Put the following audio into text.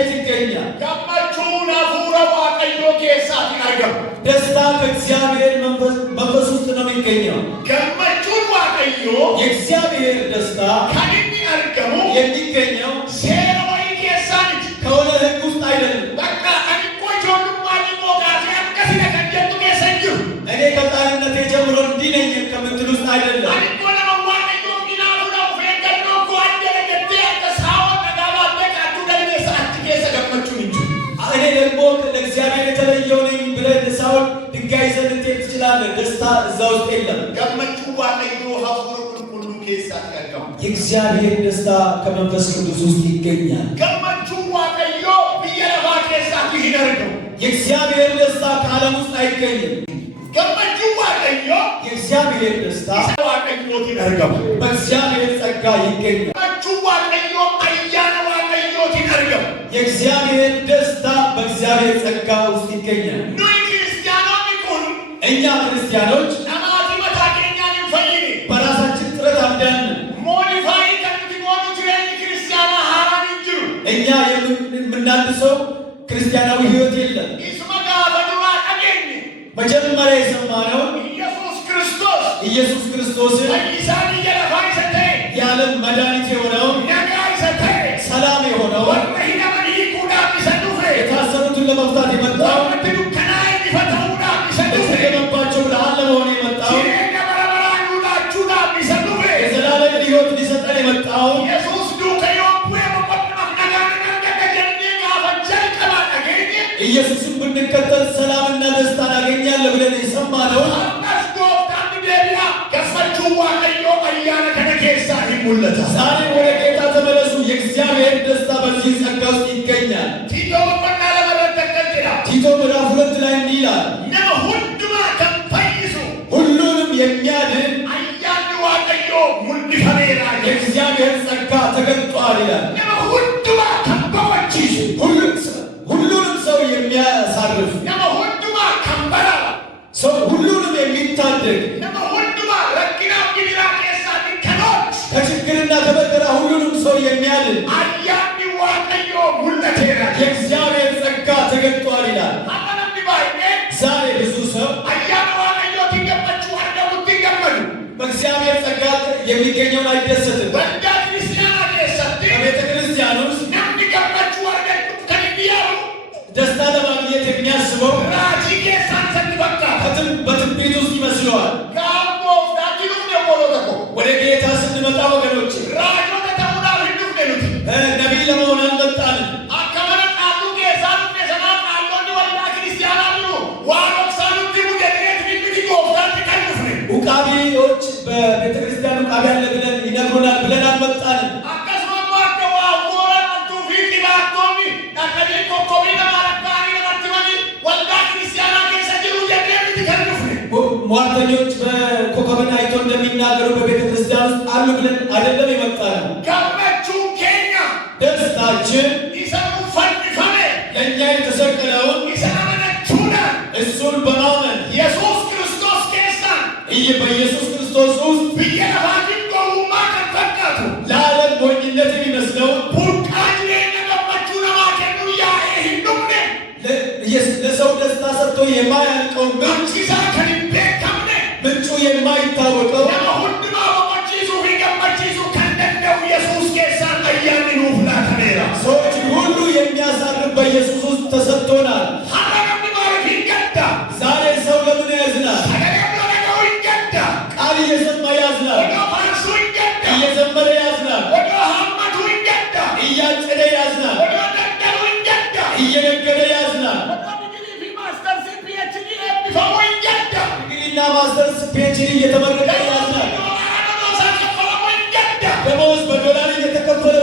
የትገኛ ደስታ ከእግዚአብሔር መንፈስ ውስጥ ነው የሚገኘው። የእግዚአብሔር ደስታ የሚገኘው ከሆነ ሕግ ውስጥ አይደለም። እኔ ከሕፃንነቴ ጀምሮ እንዲህ ነኝ ከምትል ውስጥ አይደለም። እኔ ደግሞ ለእግዚአብሔር የተለየው ነኝ ብለህ ሳይሆን ድንጋይ ይዘህ ልትሄድ ትችላለህ። ደስታ እዛ ውስጥ የለም። የእግዚአብሔር ደስታ ከመንፈስ ቅዱስ ውስጥ ይገኛል። የእግዚአብሔር ደስታ ከዓለም ውስጥ አይገኝም። የእግዚአብሔር ደስታ በእግዚአብሔር ጸጋ ይገኛል። የእግዚአብሔር ደስታ በእግዚአብሔር ጸጋ ውስጥ ይገኛል። እኛ ክርስቲያኖች በራሳችን ጥረት አልዳንም። እኛ የምናድሰው ክርስቲያናዊ ሕይወት የለም። መጀመሪያ የሰማነው ኢየሱስ ክርስቶስን የዓለም መድኃኒት የሆነው ሰላም የሆነው የታሰሩትን ለመፍታት የመጣው የተገባቸው ብርሃን ለመሆን የመጣው የዘላለም ሕይወት ሊሰጠን የመጣው ኢየሱስን ብንከተል ሰላምና ደስታ እናገኛለን ብለን የሰማነው ዛሬ ወደ ጌታ ተመለሱ። የእግዚአብሔር ደስታ በዚህ ጸጋ ውስጥ ይገኛል። ቲቶ ምዕራፍ 2 ላይ እንዲህ ይላል፣ ሁሉንም የሚያድን የእግዚአብሔር ጸጋ ተገልጧል ይላል። ሁሉንም ሰው የሚያሳርፍ ሰው ሁሉንም የሚታደግ ከችግርና ከመከራ ሁሉንም ሰው የሚያድን የእግዚአብሔር ጸጋ ተገልጧል ይላል። ዛሬ ብዙ ሰው በእግዚአብሔር ጸጋ የሚገኘውን አይደሰትም። በቤተ ክርስቲያን ውስጥ ደስታ ለማግኘት የሚያስበው በትንቢት ውስጥ ይመስለዋል። ወደ ጌታ ስንመጣ ወገኖች ነቢይ ለመሆን አልመጣንም። ውቃቢዎች በቤተ ክርስቲያን ውቃቢ ያለ ብለን ይነግሩናል ብለን አልመጣንም። ሟርተኞች በኮከብን አይቶ እንደሚናገሩ በቤተ ክርስቲያን ውስጥ አሉ ብለን አይደለም የመጣነው። ደስታችን ለእኛ የተሰቀለውን እሱን በማመን በኢየሱስ ክርስቶስ ውስጥ ለዓለም ሞኝነት የሚመስለውን ለሰው ደስታ ሰጥቶ የማያልቀውን ምንጩ የማይታወቀው ሰዎች ሁሉ የሚያሳርፍ በኢየሱስ ውስጥ ተሰጥቶናል። ዛሬ ሰው ለምን ያዝናል? ቃል እየሰማ ያዝናል፣ እየዘመረ ያዝናል፣ እያጨደ ያዝናል፣ እየነገደ ያዝናል። ዲግሪና ማስተርስ ፒኤችዲ እየተመረቀ ያዝናል። ደሞዝ በዶላር እየተከፈለ